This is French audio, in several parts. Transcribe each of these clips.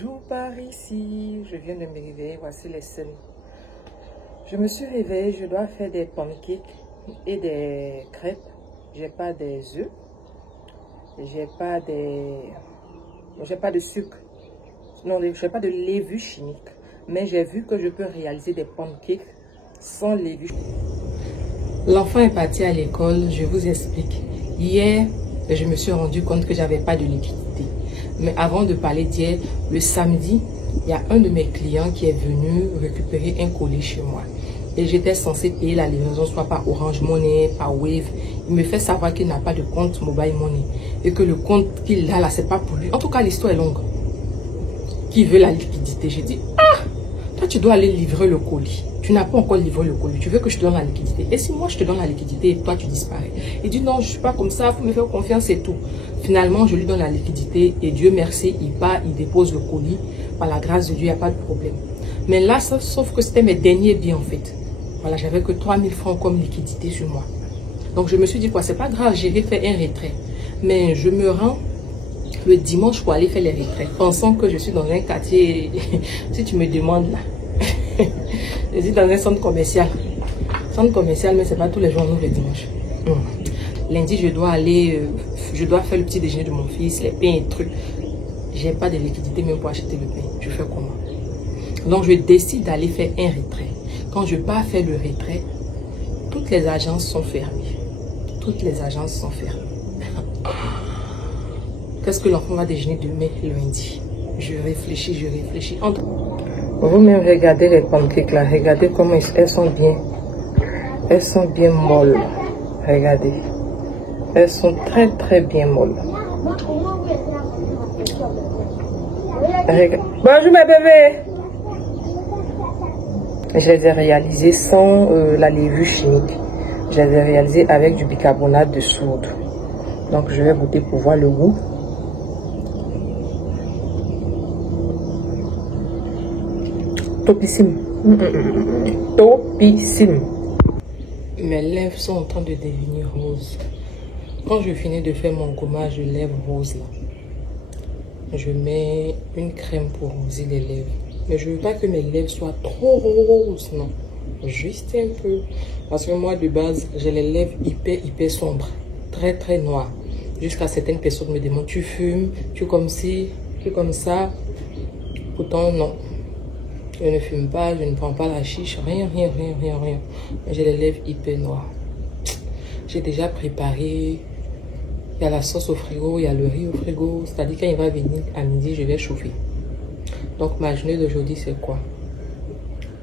Bonjour par ici, je viens de me réveiller, voici les scènes. Je me suis réveillée, je dois faire des pancakes et des crêpes. J'ai pas des œufs, j'ai pas de sucre, non, j'ai pas de levure chimique. Mais j'ai vu que je peux réaliser des pancakes sans levure. L'enfant est parti à l'école, je vous explique. Hier, je me suis rendu compte que j'avais pas de liquidité. Mais avant de parler d'hier, le samedi, il y a un de mes clients qui est venu récupérer un colis chez moi. Et j'étais censée payer la livraison soit par Orange Money, par Wave. Il me fait savoir qu'il n'a pas de compte Mobile Money. Et que le compte qu'il a là, c'est pas pour lui. En tout cas, l'histoire est longue. Qui veut la liquidité? J'ai dit, ah, toi tu dois aller livrer le colis. Tu n'as pas encore livré le colis. Tu veux que je te donne la liquidité. Et si moi je te donne la liquidité et toi tu disparais? Il dit non, je suis pas comme ça, il faut me faire confiance et tout. Finalement, je lui donne la liquidité et Dieu merci, il part, il dépose le colis. Par la grâce de Dieu, il n'y a pas de problème. Mais là, sauf que c'était mes derniers biens en fait. Voilà, j'avais que 3000 francs comme liquidité sur moi. Donc je me suis dit quoi, c'est pas grave, j'ai fait un retrait. Mais je me rends le dimanche pour aller faire les retraits, pensant que je suis dans un quartier, si tu me demandes là, je suis dans un centre commercial. Centre commercial, mais c'est pas tous les jours, nous le dimanche. Lundi, je dois aller, je dois faire le petit déjeuner de mon fils, les pains et trucs. J'ai pas de liquidité même pour acheter le pain. Je fais comment? Donc je décide d'aller faire un retrait. Quand je pars faire le retrait, toutes les agences sont fermées. Toutes les agences sont fermées. Qu'est-ce que l'enfant va déjeuner demain, lundi? Je réfléchis. Vous-même regardez les pancakes là, regardez comment elles sont bien. Elles sont bien molles. Regardez. Elles sont très très bien molles. Bonjour mes bébés. Je les ai réalisées sans la levure chimique. Je les ai réalisées avec du bicarbonate de soude. Donc je vais goûter pour voir le goût. Topissime. Topissime. Mes lèvres sont en train de devenir roses. Quand je finis de faire mon gommage de lèvres roses là, je mets une crème pour roser les lèvres. Mais je ne veux pas que mes lèvres soient trop roses, non. Juste un peu. Parce que moi de base, j'ai les lèvres hyper sombres. Très très noires. Jusqu'à certaines personnes me demandent, tu fumes, tu es comme ci, tu es comme ça. Pourtant non. Je ne fume pas, je ne prends pas la chiche, rien. J'ai les lèvres hyper noires. J'ai déjà préparé, il y a la sauce au frigo, il y a le riz au frigo. C'est-à-dire quand il va venir à midi, je vais chauffer. Donc ma journée d'aujourd'hui, c'est quoi?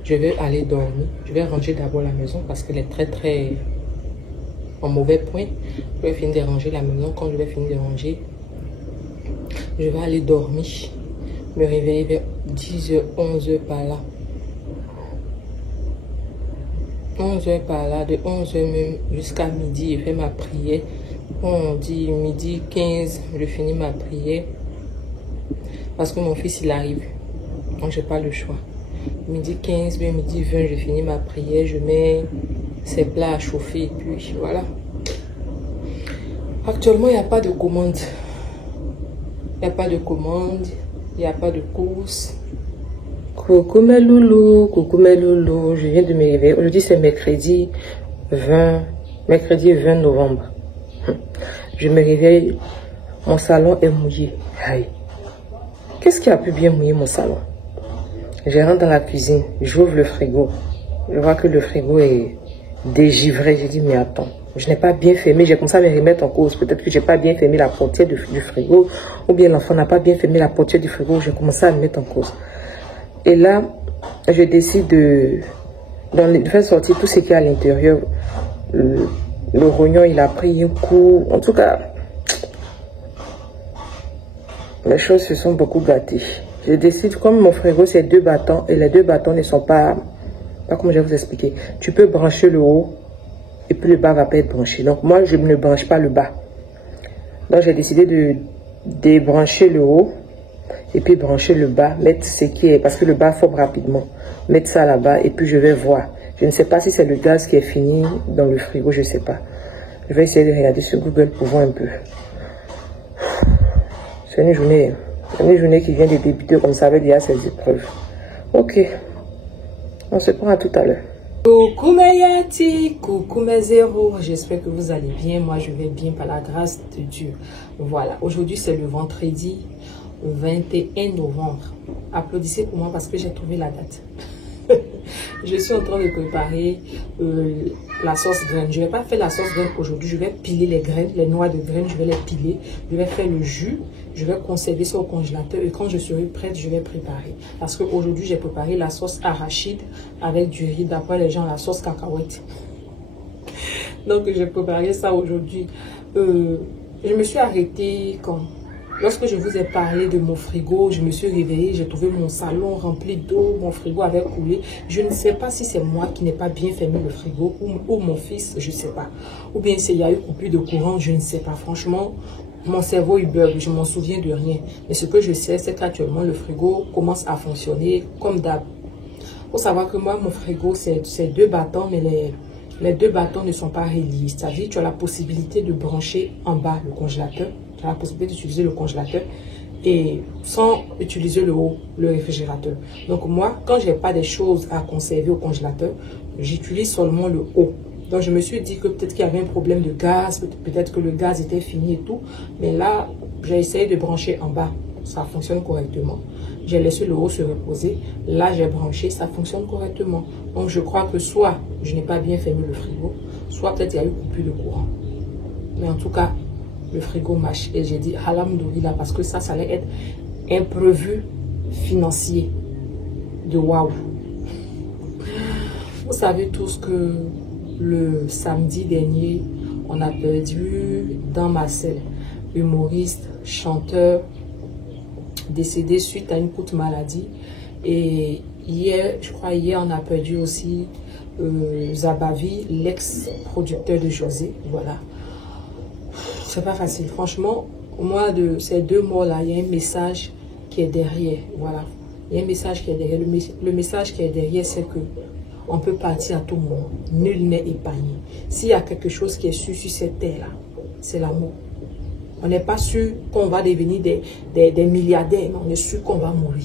Je vais aller dormir. Je vais ranger d'abord la maison parce qu'elle est très en mauvais point. Je vais finir de ranger la maison. Quand je vais finir de ranger, je vais aller dormir. Me réveiller vers 10h, 11h par là. 11h par là, de 11h même jusqu'à midi, je fais ma prière. On dit midi 15, je finis ma prière. Parce que mon fils, il arrive. Donc, je n'ai pas le choix. Midi 15, bien midi 20, je finis ma prière. Je mets ces plats à chauffer et puis voilà. Actuellement, il n'y a pas de commande. Il n'y a pas de commande. Il n'y a pas de course. Coucou mes loulous, je viens de me réveiller. Aujourd'hui c'est mercredi 20 novembre. Je me réveille, mon salon est mouillé. Qu'est-ce qui a pu bien mouiller mon salon? Je rentre dans la cuisine, j'ouvre le frigo. Je vois que le frigo est dégivré. J'ai dit mais attends, je n'ai pas bien fermé. J'ai commencé à me remettre en cause. Peut-être que j'ai pas bien fermé la portière du frigo. Ou bien l'enfant n'a pas bien fermé la portière du frigo. J'ai commencé à me mettre en cause. Et là, je décide de faire sortir tout ce qui est à l'intérieur. Le rognon, il a pris un coup. En tout cas, les choses se sont beaucoup gâtées. Je décide, comme mon frigo, c'est 2 bâtons. Et les 2 bâtons ne sont pas comme je vais vous expliquer. Tu peux brancher le haut. Et puis le bas va pas être branché. Donc moi, je ne branche pas le bas. Donc j'ai décidé de débrancher le haut. Et puis brancher le bas, mettre ce qui est, parce que le bas forme rapidement, mettre ça là-bas et puis je vais voir. Je ne sais pas si c'est le gaz qui est fini dans le frigo, je ne sais pas. Je vais essayer de regarder sur Google pour voir un peu. C'est une journée Une journée qui vient de débuter comme ça avec déjà ses épreuves. Ok. On se prend à tout à l'heure. Coucou mes Yati, coucou mes zéros, j'espère que vous allez bien, moi je vais bien par la grâce de Dieu. Voilà, aujourd'hui c'est le vendredi 21 novembre. Applaudissez pour moi parce que j'ai trouvé la date. Je suis en train de préparer la sauce graine. Je ne vais pas faire la sauce graine aujourd'hui, je vais piler les graines, les noix de graines, je vais les piler. Je vais faire le jus, je vais conserver ça au congélateur et quand je serai prête, je vais préparer. Parce qu'aujourd'hui, j'ai préparé la sauce arachide avec du riz, d'après les gens, la sauce cacahuète. Donc, j'ai préparé ça aujourd'hui. Je me suis arrêtée quand... Lorsque je vous ai parlé de mon frigo, je me suis réveillée, j'ai trouvé mon salon rempli d'eau, mon frigo avait coulé. Je ne sais pas si c'est moi qui n'ai pas bien fermé le frigo ou mon fils, je ne sais pas. Ou bien s'il y a eu coupure de courant, je ne sais pas. Franchement, mon cerveau il bug, je m'en souviens de rien. Mais ce que je sais, c'est qu'actuellement le frigo commence à fonctionner comme d'hab. Il faut savoir que moi, mon frigo, c'est 2 bâtons, mais les 2 bâtons ne sont pas reliés. C'est-à-dire que tu as la possibilité de brancher en bas le congélateur. Tu as la possibilité d'utiliser le congélateur et sans utiliser le haut, le réfrigérateur. Donc moi, quand je n'ai pas des choses à conserver au congélateur, j'utilise seulement le haut. Donc je me suis dit que peut-être qu'il y avait un problème de gaz, peut-être que le gaz était fini et tout. Mais là, j'ai essayé de brancher en bas. Ça fonctionne correctement. J'ai laissé le haut se reposer. Là, j'ai branché, ça fonctionne correctement. Donc je crois que soit je n'ai pas bien fermé le frigo, soit peut-être il y a eu coupure de courant. Mais en tout cas, le frigo marche. Et j'ai dit alhamdoulilah parce que ça allait être imprévu financier de waouh. Vous savez tous que le samedi dernier, on a perdu Dan Marcel, humoriste, chanteur, décédé suite à une courte maladie. Et hier, je crois hier, on a perdu aussi Zabavi, l'ex-producteur de José. Voilà. C'est pas facile. Franchement, moi, de ces 2 morts-là, il y a un message qui est derrière. Voilà. Il y a un message qui est derrière. Le message qui est derrière, c'est que on peut partir à tout moment. Nul n'est épargné. S'il y a quelque chose qui est sûr sur cette terre-là, c'est l'amour. On n'est pas sûr qu'on va devenir des milliardaires, mais on est sûr qu'on va mourir.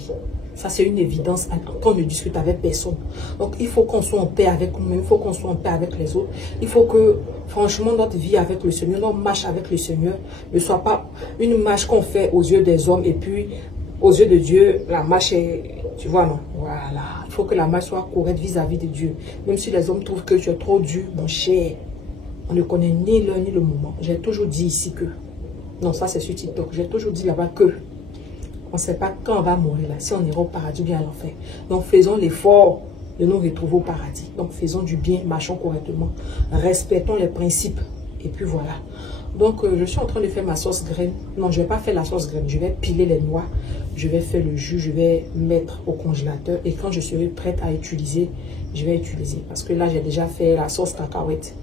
Ça, c'est une évidence qu'on ne discute avec personne. Donc, il faut qu'on soit en paix avec nous-mêmes, il faut qu'on soit en paix avec les autres. Il faut que, franchement, notre vie avec le Seigneur, notre marche avec le Seigneur, ne soit pas une marche qu'on fait aux yeux des hommes et puis, aux yeux de Dieu, la marche est, tu vois, non? Voilà. Il faut que la marche soit correcte vis-à-vis de Dieu. Même si les hommes trouvent que tu es trop dur, mon cher, on ne connaît ni l'heure ni le moment. J'ai toujours dit ici que, non, ça c'est sur TikTok, j'ai toujours dit là-bas que, on ne sait pas quand on va mourir là, si on ira au paradis ou bien à l'enfer. Donc faisons l'effort de nous retrouver au paradis. Donc faisons du bien, marchons correctement, respectons les principes. Et puis voilà. Donc je suis en train de faire ma sauce graine. Non, je ne vais pas faire la sauce graine. Je vais piler les noix, je vais faire le jus, je vais mettre au congélateur. Et quand je serai prête à utiliser, je vais utiliser. Parce que là, j'ai déjà fait la sauce cacahuète.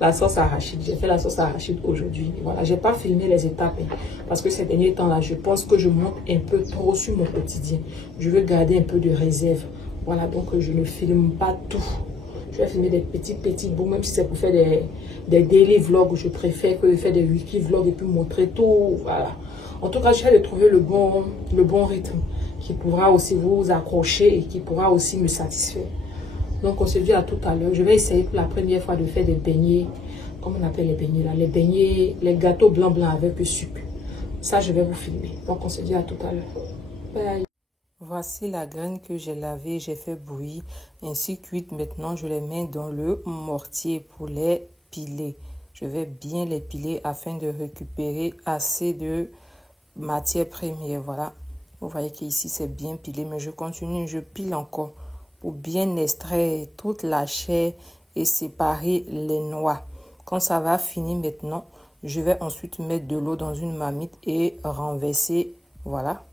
La sauce arachide, j'ai fait la sauce arachide aujourd'hui. Voilà, j'ai pas filmé les étapes parce que ces derniers temps-là, je pense que je monte un peu trop sur mon quotidien. Je veux garder un peu de réserve. Voilà, donc je ne filme pas tout. Je vais filmer des petits bouts, même si c'est pour faire des daily vlogs. Je préfère que de faire des wiki vlogs et puis montrer tout. Voilà. En tout cas, j'essaie de trouver le bon rythme qui pourra aussi vous accrocher et qui pourra aussi me satisfaire. Donc, on se dit à tout à l'heure. Je vais essayer pour la première fois de faire des beignets. Comment on appelle les beignets là? Les beignets, les gâteaux blancs avec le sucre. Ça, je vais vous filmer. Donc, on se dit à tout à l'heure. Bye. Voici la graine que j'ai lavée, j'ai fait bouillir. Ainsi cuite, maintenant, je les mets dans le mortier pour les piler. Je vais bien les piler afin de récupérer assez de matière première. Voilà. Vous voyez qu'ici, c'est bien pilé, mais je continue, je pile encore pour bien extraire toute la chair et séparer les noix. Quand ça va finir maintenant, je vais ensuite mettre de l'eau dans une marmite et renverser. Voilà.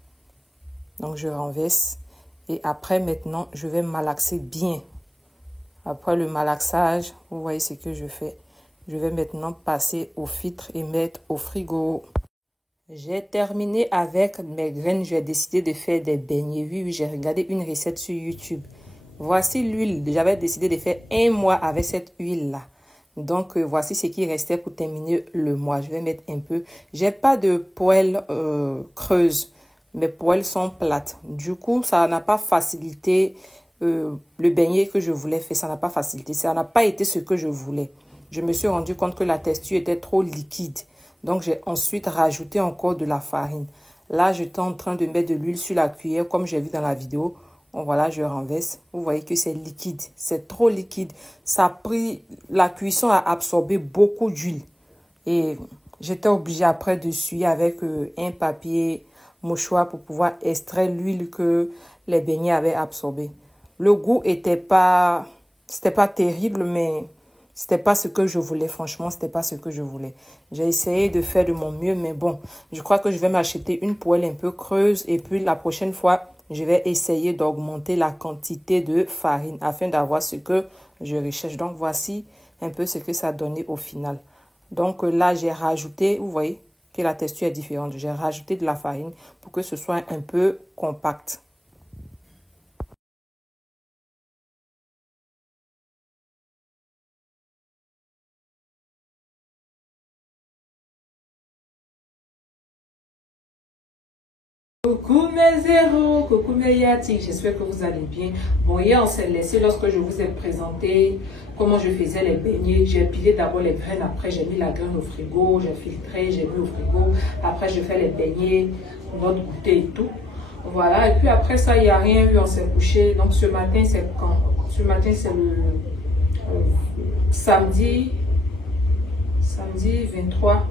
Donc, je renverse. Et après, maintenant, je vais malaxer bien. Après le malaxage, vous voyez ce que je fais. Je vais maintenant passer au filtre et mettre au frigo. J'ai terminé avec mes graines. J'ai décidé de faire des beignets. Oui, j'ai regardé une recette sur YouTube. Voici l'huile. J'avais décidé de faire 1 mois avec cette huile-là. Donc, voici ce qui restait pour terminer le mois. Je vais mettre un peu. J'ai pas de poêle creuse. mes poêles sont plates. Du coup, ça n'a pas facilité le beignet que je voulais faire. Ça n'a pas facilité. Ça n'a pas été ce que je voulais. Je me suis rendu compte que la texture était trop liquide. Donc, j'ai ensuite rajouté encore de la farine. Là, j'étais en train de mettre de l'huile sur la cuillère, comme j'ai vu dans la vidéo. Bon, voilà, je renverse. Vous voyez que c'est liquide. C'est trop liquide. Ça a pris... La cuisson a absorbé beaucoup d'huile. Et j'étais obligée après de suivre avec un papier mouchoir pour pouvoir extraire l'huile que les beignets avaient absorbée. Le goût était pas... C'était pas terrible, mais... C'était pas ce que je voulais, franchement, c'était pas ce que je voulais. J'ai essayé de faire de mon mieux, mais bon, je crois que je vais m'acheter une poêle un peu creuse et puis la prochaine fois, je vais essayer d'augmenter la quantité de farine afin d'avoir ce que je recherche. Donc, voici un peu ce que ça a donné au final. Donc là, j'ai rajouté, vous voyez que la texture est différente. J'ai rajouté de la farine pour que ce soit un peu compact. Coucou mes zéros, coucou mes yatiques, j'espère que vous allez bien. Bon, hier on s'est laissé lorsque je vous ai présenté comment je faisais les beignets. J'ai pilé d'abord les graines, après j'ai mis la graine au frigo, j'ai filtré, j'ai mis au frigo. Après je fais les beignets, notre goûter et tout. Voilà, et puis après ça, il n'y a rien eu, on s'est couché. Donc ce matin, c'est quand? Ce matin, c'est le samedi 23.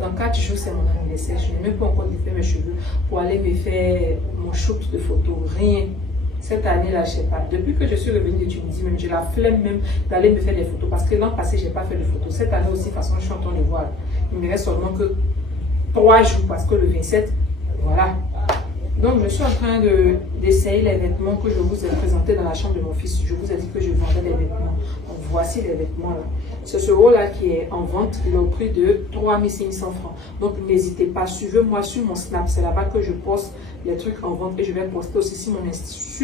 Dans 4 jours, c'est mon anniversaire. Je n'ai même pas encore défait mes cheveux pour aller me faire mon shoot de photos. Rien. Cette année-là, je ne sais pas. Depuis que je suis revenue de Tunisie, même j'ai la flemme même d'aller me faire des photos. Parce que l'an passé, je n'ai pas fait de photos. Cette année aussi, de toute façon, je suis en train de voir. Il me reste seulement que 3 jours parce que le 27, voilà. Donc, je suis en train d'essayer les vêtements que je vous ai présentés dans la chambre de mon fils. Je vous ai dit que je vendais des vêtements. Donc, voici les vêtements là. C'est ce haut-là qui est en vente. Il est au prix de 3500 francs. Donc, n'hésitez pas. Suivez-moi sur mon Snap. C'est là-bas que je poste les trucs en vente. Et je vais poster aussi sur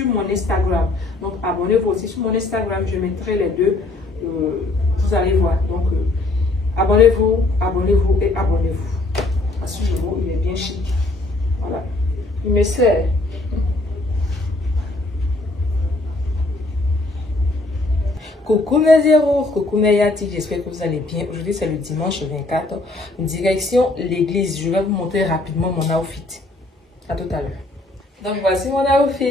mon Instagram. Donc, abonnez-vous aussi sur mon Instagram. Je mettrai les deux. Vous allez voir. Donc, abonnez-vous, abonnez-vous et abonnez-vous. À ce jour, il est bien chic. Voilà. Il me sert. Coucou mes zéros, coucou mes yatis, j'espère que vous allez bien. Aujourd'hui c'est le dimanche 24, direction l'église. Je vais vous montrer rapidement mon outfit. À tout à l'heure. Donc voici mon outfit.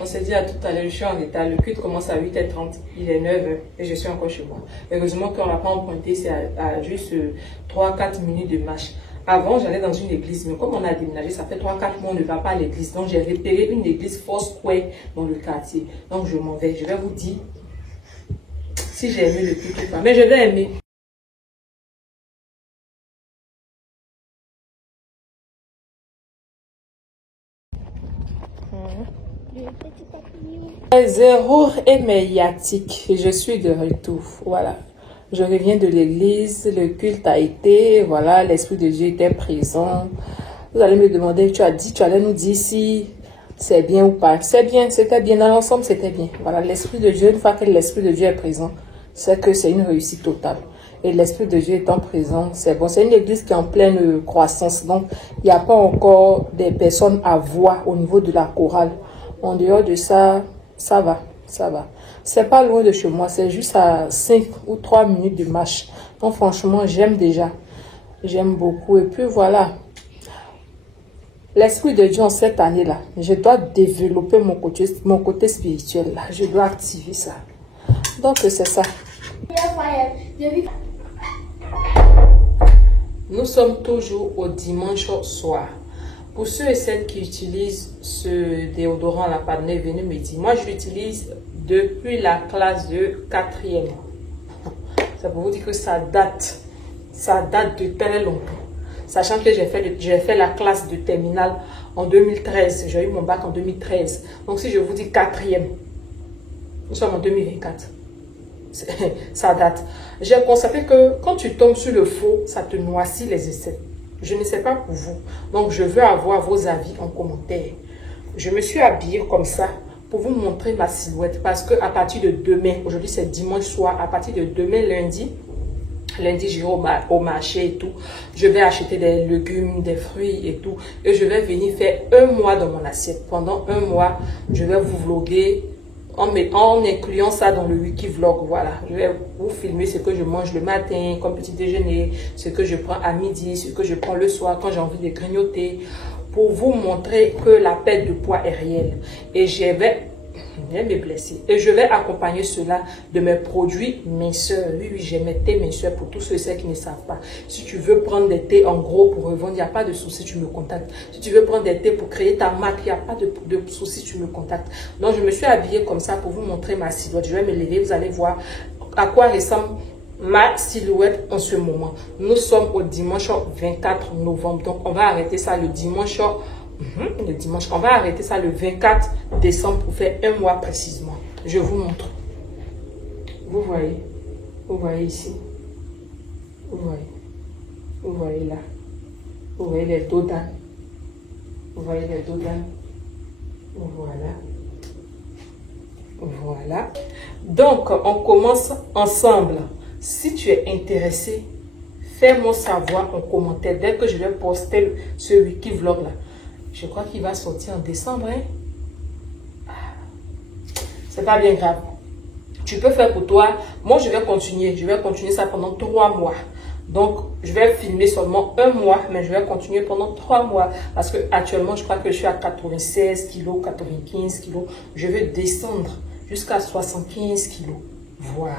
On s'est dit à tout à l'heure, je suis en retard. Le culte commence à 8h30, il est 9h et je suis encore chez moi. Heureusement qu'on n'a pas emprunté, c'est à juste 3-4 minutes de marche. Avant, j'allais dans une église, mais comme on a déménagé, ça fait 3-4 mois, on ne va pas à l'église. Donc, j'ai repéré une église Foursquare dans le quartier. Donc, je m'en vais. Je vais vous dire si j'ai aimé le culte ou pas. Mais je vais aimer. Zéro et mes yatiques. Je suis de retour. Voilà. Je reviens de l'église, le culte a été, voilà, l'Esprit de Dieu était présent. Vous allez me demander, tu allais nous dire si c'est bien ou pas. C'est bien, c'était bien, dans l'ensemble c'était bien. Voilà, l'Esprit de Dieu, une fois que l'Esprit de Dieu est présent, c'est que c'est une réussite totale. Et l'Esprit de Dieu étant présent, c'est bon. C'est une église qui est en pleine croissance, donc il n'y a pas encore des personnes à voir au niveau de la chorale. En dehors de ça, ça va, ça va. C'est pas loin de chez moi, c'est juste à 5 ou 3 minutes de marche. Donc franchement, j'aime déjà. J'aime beaucoup. Et puis voilà. L'Esprit de Dieu en cette année-là, je dois développer mon côté spirituel là. Je dois activer ça. Donc c'est ça. Nous sommes toujours au dimanche soir. Pour ceux et celles qui utilisent ce déodorant là, pardonnez, venez me dire. Moi, je l'utilise depuis la classe de 4e. Ça pour vous dire que ça date de très longtemps. Sachant que j'ai fait la classe de terminale en 2013. J'ai eu mon bac en 2013. Donc si je vous dis 4e, nous sommes en 2024. Ça date. J'ai constaté que quand tu tombes sur le faux, ça te noircit les essais. Je ne sais pas pour vous. Donc je veux avoir vos avis en commentaire. Je me suis habillée comme ça pour vous montrer ma silhouette. Parce que à partir de demain, aujourd'hui c'est dimanche soir, à partir de demain lundi, Lundi, j'irai au marché et tout. Je vais acheter des légumes, des fruits et tout. Et je vais venir faire un mois dans mon assiette. Pendant un mois, je vais vous vlogger en incluant ça dans le wiki vlog. Voilà, je vais vous filmer ce que je mange le matin comme petit déjeuner, ce que je prends à midi, ce que je prends le soir quand j'ai envie de grignoter, pour vous montrer que la perte de poids est réelle. Et je vais me blesser. Et je vais accompagner cela de mes produits minceurs. Oui, j'ai mes thés minceurs pour tous ceux qui ne savent pas. Si tu veux prendre des thés en gros pour revendre, il n'y a pas de souci, tu me contactes. Si tu veux prendre des thés pour créer ta marque, il n'y a pas de souci, tu me contactes. Donc, je me suis habillée comme ça pour vous montrer ma silhouette. Je vais me lever, vous allez voir à quoi ressemble ma silhouette en ce moment. Nous sommes au dimanche 24 novembre. Donc, on va arrêter ça le dimanche. On va arrêter ça le 24 décembre pour faire un mois précisément. Je vous montre. Vous voyez ici. Vous voyez là. Vous voyez les dos d'âne. Voilà. Donc, on commence ensemble. Si tu es intéressé, fais-moi savoir en commentaire dès que je vais poster ce wiki vlog là. Je crois qu'il va sortir en décembre. Hein? C'est pas bien grave. Tu peux faire pour toi. Moi, je vais continuer. Je vais continuer ça pendant 3 mois. Donc, je vais filmer seulement un mois, mais je vais continuer pendant 3 mois. Parce que actuellement, je crois que je suis à 96 kilos, 95 kilos. Je vais descendre jusqu'à 75 kilos. Voilà.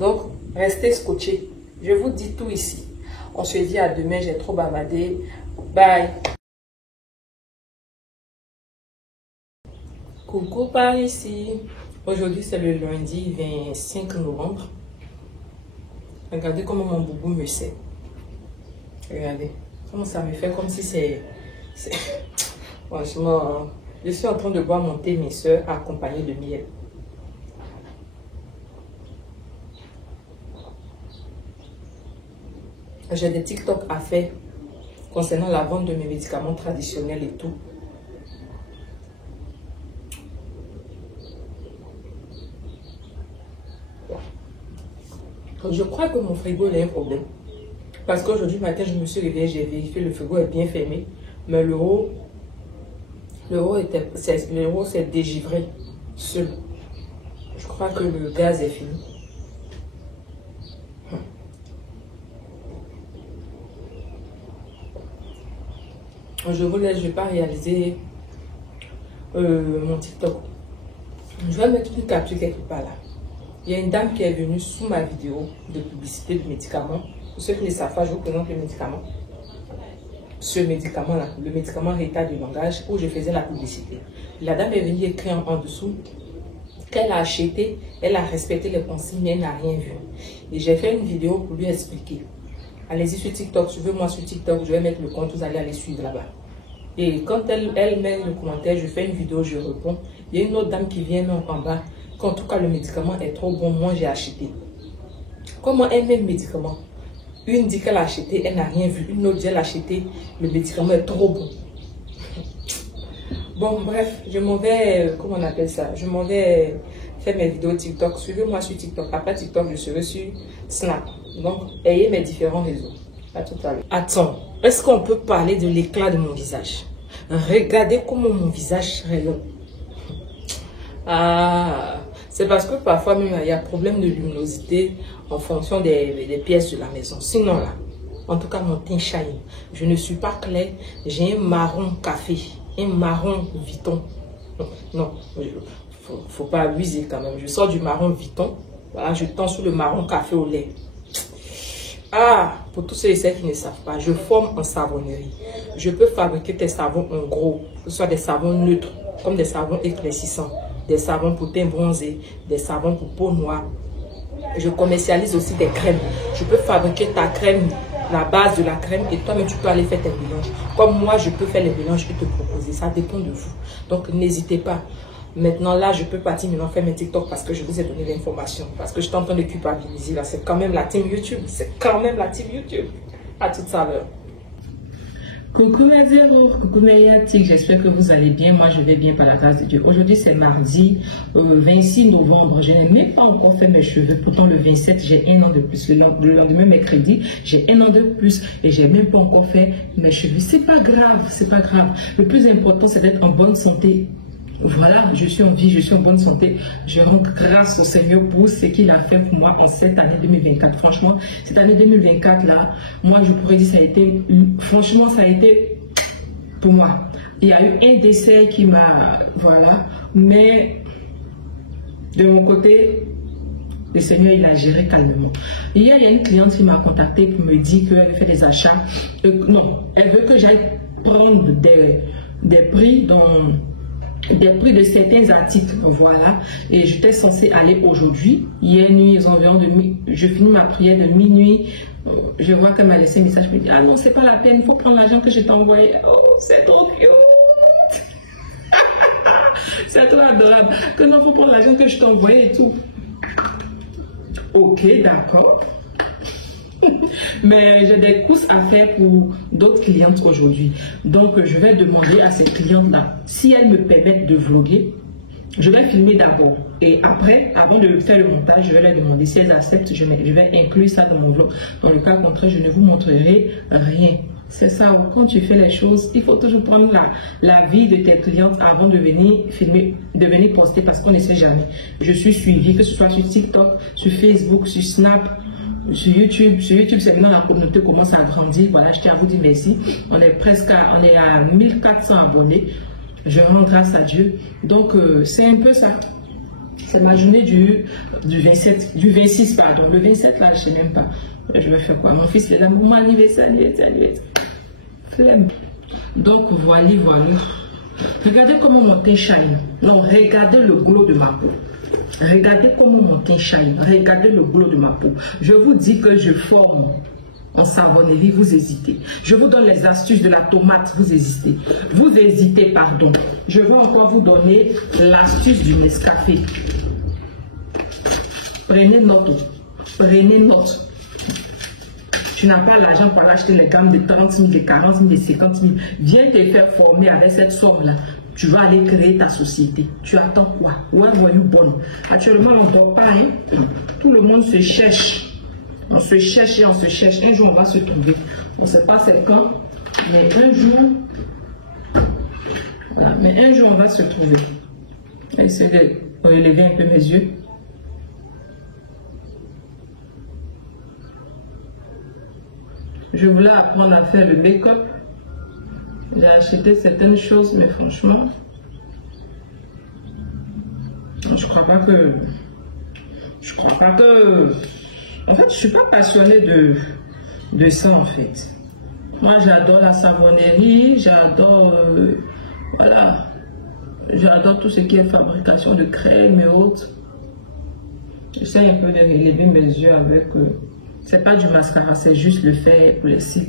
Donc, restez scotchés. Je vous dis tout ici. On se dit à demain. J'ai trop bavardé. Bye. Coucou par ici. Aujourd'hui, c'est le lundi 25 novembre. Regardez comment mon boubou me sait. Regardez. Comment ça me fait comme si c'est... Franchement, je suis en train de boire mon thé, mes soeurs, accompagné de miel. J'ai des TikTok à faire concernant la vente de mes médicaments traditionnels et tout. Je crois que mon frigo a un problème. Parce qu'aujourd'hui matin, je me suis réveillée, j'ai vérifié, le frigo est bien fermé. Mais l'euro s'est dégivré seul. Je crois que le gaz est fini. Je vous laisse, je ne vais pas réaliser mon TikTok. Je vais mettre une capture quelque part là. Il y a une dame qui est venue sous ma vidéo de publicité de médicaments. Pour ceux qui ne savent pas, je vous présente le médicament. Ce médicament-là, le médicament retard du langage, où je faisais la publicité. La dame est venue écrire en dessous qu'elle a acheté, elle a respecté les consignes, mais elle n'a rien vu. Et j'ai fait une vidéo pour lui expliquer. Allez-y sur TikTok, suivez-moi sur TikTok, je vais mettre le compte, vous allez aller suivre là-bas. Et quand elle met le commentaire, je fais une vidéo, je réponds. Il y a une autre dame qui vient en bas. En tout cas, le médicament est trop bon, moi j'ai acheté. Comment elle met le médicament? Une dit qu'elle a acheté, elle n'a rien vu. Une autre dit qu'elle a acheté, le médicament est trop bon. Bon, bref, je m'en vais, comment on appelle ça? Je m'en vais faire mes vidéos TikTok. Suivez-moi sur TikTok. Après TikTok, je serai sur Snap. Donc, ayez mes différents réseaux. À tout à l'heure. Attends, est-ce qu'on peut parler de l'éclat de mon visage? Regardez comment mon visage rayonne. Ah, c'est parce que parfois même il y a problème de luminosité en fonction des pièces de la maison. Sinon là, en tout cas mon teint shine. Je ne suis pas clair, j'ai un marron café, un marron Vuitton. Non, faut pas abuser quand même. Je sors du marron Vuitton, voilà, je tends sur le marron café au lait. Ah, pour tous ceux et celles qui ne savent pas, je forme en savonnerie. Je peux fabriquer des savons en gros, que ce soit des savons neutres, comme des savons éclaircissants, des savons pour teint bronzé, des savons pour peau noire. Je commercialise aussi des crèmes. Je peux fabriquer ta crème, la base de la crème, et toi-même tu peux aller faire tes mélanges. Comme moi, je peux faire les mélanges et te proposer. Ça dépend de vous. Donc, n'hésitez pas. Maintenant, là, je peux partir maintenant faire mes TikTok parce que je vous ai donné l'information. Parce que je suis en train de culpabiliser. Là, c'est quand même la team YouTube. C'est quand même la team YouTube. À tout à l'heure. Coucou mes zéros, coucou mes yatiques, j'espère que vous allez bien. Moi je vais bien par la grâce de Dieu. Aujourd'hui c'est mardi 26 novembre. Je n'ai même pas encore fait mes cheveux. Pourtant le 27 j'ai un an de plus. Le lendemain mercredi j'ai un an de plus et j'ai même pas encore fait mes cheveux. C'est pas grave, c'est pas grave. Le plus important c'est d'être en bonne santé. Voilà, je suis en vie, je suis en bonne santé. Je rends grâce au Seigneur pour ce qu'il a fait pour moi en cette année 2024. Franchement, cette année 2024 là, moi je pourrais dire ça a été, franchement ça a été pour moi. Il y a eu un décès qui m'a, voilà, mais de mon côté, le Seigneur il a géré calmement. Hier, il y a une cliente qui m'a contacté pour me dire qu'elle fait des achats. Non, elle veut que j'aille prendre des prix de certains articles, voilà, et j'étais censée aller aujourd'hui. Hier nuit, ils ont environ je finis ma prière de minuit, je vois qu'elle m'a laissé un message, je me dis, ah non, c'est pas la peine, il faut prendre l'argent que je t'ai envoyé. Oh, c'est trop cute. C'est trop adorable, que non, faut prendre l'argent que je t'ai envoyé et tout. Ok, d'accord. Mais j'ai des courses à faire pour d'autres clientes aujourd'hui. Donc, je vais demander à ces clientes-là, si elles me permettent de vlogger, je vais filmer d'abord. Et après, avant de faire le montage, je vais leur demander si elles acceptent, je vais inclure ça dans mon vlog. Dans le cas contraire, je ne vous montrerai rien. C'est ça, quand tu fais les choses, il faut toujours prendre la vie de tes clientes avant de venir filmer, de venir poster parce qu'on ne sait jamais. Je suis suivie, que ce soit sur TikTok, sur Facebook, sur Snap, sur YouTube, c'est maintenant la communauté commence à grandir. Voilà, je tiens à vous dire merci. On est à 1400 abonnés. Je rends grâce à Dieu. Donc, c'est un peu ça. C'est ma journée du 26, pardon. Le 27, là, je sais même pas. Je vais faire quoi? Mon fils, il est là, mon anniversaire. Flemme. Donc, voilà. Regardez comment mon teint shine. Non, regardez le glow de ma peau. Regardez comment mon teint shine. Regardez le glow de ma peau. Je vous dis que je forme en savonnerie, vous hésitez. Je vous donne les astuces de la tomate, vous hésitez. Vous hésitez, pardon. Je vais encore vous donner l'astuce du Nescafé. Prenez note. Prenez note. Tu n'as pas l'argent pour aller acheter les gammes de 30 000, de 40 000, de 50 000. Viens te faire former avec cette somme-là. Tu vas aller créer ta société. Tu attends quoi? Where were you born? Actuellement, on ne dort pas. Hein? Tout le monde se cherche. On se cherche et on se cherche. Un jour, on va se trouver. On ne sait pas c'est quand, mais un jour... Voilà, mais un jour, on va se trouver. Je vais essayer de relever un peu mes yeux. Je voulais apprendre à faire le make-up. J'ai acheté certaines choses, mais franchement, je crois pas que... En fait, je suis pas passionnée de ça, en fait. Moi, j'adore la savonnerie, j'adore... voilà. J'adore tout ce qui est fabrication de crème et autres. J'essaie un peu de relever mes yeux avec... c'est pas du mascara, c'est juste le faire pour les cils.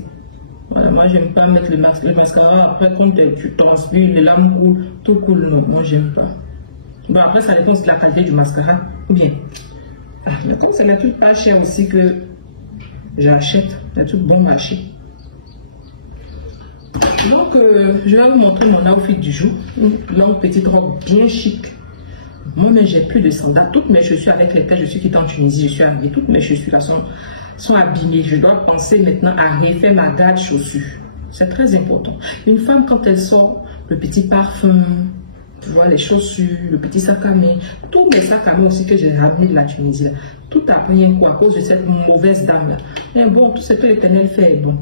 Voilà, moi j'aime pas mettre le mascara après quand tu transpires, les larmes coulent, tout coule, non, moi j'aime pas. Bon après ça dépend de la qualité du mascara, ou bien. Mais comme c'est un truc pas cher aussi que j'achète, un truc bon marché. Donc je vais vous montrer mon outfit du jour, une longue petite robe bien chic. Moi mais j'ai plus de sandales, toutes mes chaussures avec lesquelles je suis quittée en Tunisie, je suis arrivée, toutes mes chaussures là sont abîmées. Je dois penser maintenant à refaire ma garde chaussures. C'est très important. Une femme, quand elle sort, le petit parfum, tu vois, les chaussures, le petit sac à main, tous mes sacs à main aussi que j'ai ramenés de la Tunisie, là, tout a pris un coup à cause de cette mauvaise dame là. Mais bon, tout ce que l'Éternel fait est bon.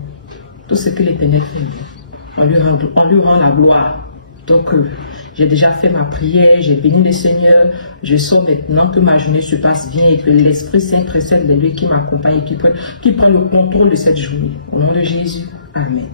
Tout ce que l'Éternel fait est bon. On lui rend la gloire. Donc, j'ai déjà fait ma prière, j'ai béni le Seigneur. Je sens maintenant que ma journée se passe bien et que l'Esprit Saint précède les lieux qui m'accompagnent et qui prennent le contrôle de cette journée. Au nom de Jésus, Amen.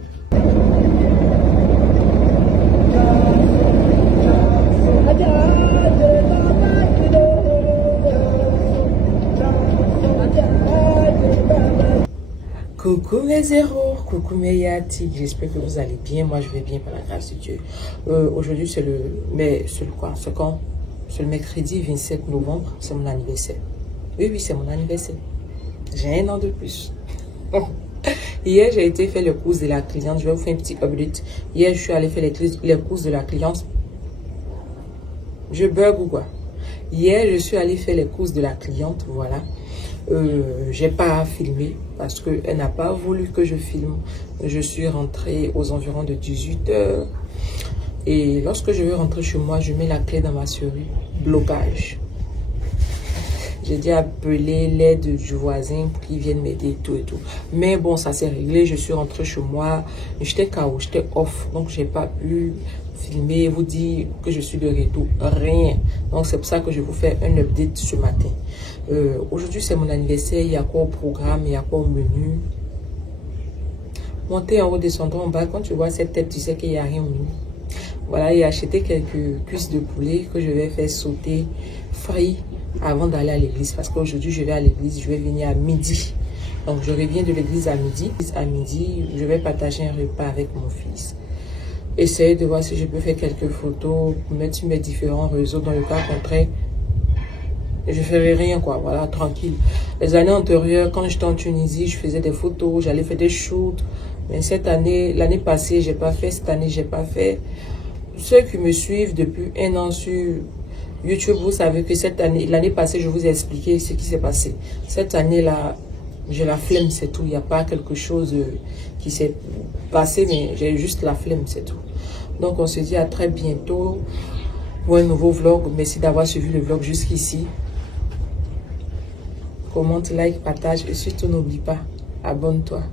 Coucou mes zéros, coucou mes yatiques, j'espère que vous allez bien, moi je vais bien par la grâce de Dieu. Aujourd'hui c'est le mercredi 27 novembre, c'est mon anniversaire. Oui, c'est mon anniversaire. J'ai un an de plus. Hier, j'ai été faire les courses de la cliente. Je vais vous faire un petit update. Hier, je suis allée faire les courses de la cliente. Je bug ou quoi? Hier, je suis allée faire les courses de la cliente. Voilà. J'ai pas filmé parce qu'elle n'a pas voulu que je filme. Je suis rentrée aux environs de 18 h. Et lorsque je vais rentrer chez moi, je mets la clé dans ma serrure. Blocage. J'ai dû appeler l'aide du voisin pour qu'il vienne m'aider, tout et tout. Mais bon, ça s'est réglé. Je suis rentrée chez moi. J'étais KO, j'étais off. Donc, j'ai pas pu filmer, vous dire que je suis de retour. Rien. Donc, c'est pour ça que je vous fais un update ce matin. Aujourd'hui, c'est mon anniversaire. Il y a quoi au programme? Il y a quoi au menu? Monter en haut, descendre en bas. Quand tu vois cette tête, tu sais qu'il n'y a rien au menu. Voilà, j'ai acheté quelques cuisses de poulet que je vais faire sauter frit avant d'aller à l'église. Parce qu'aujourd'hui, je vais à l'église, je vais venir à midi. Donc, je reviens de l'église à midi. À midi, je vais partager un repas avec mon fils. Essayer de voir si je peux faire quelques photos pour mettre sur mes différents réseaux. Dans le cas contraire, je ne ferai rien, quoi. Voilà, tranquille. Les années antérieures, quand j'étais en Tunisie, je faisais des photos, j'allais faire des shoots. Mais cette année, l'année passée, j'ai pas fait. Cette année, j'ai pas fait. Ceux qui me suivent depuis un an sur YouTube, vous savez que cette année, l'année passée, je vous ai expliqué ce qui s'est passé. Cette année-là, j'ai la flemme, c'est tout. Il n'y a pas quelque chose qui s'est passé, mais j'ai juste la flemme, c'est tout. Donc, on se dit à très bientôt pour un nouveau vlog. Merci d'avoir suivi le vlog jusqu'ici. Commente, like, partage et surtout n'oublie pas, abonne-toi.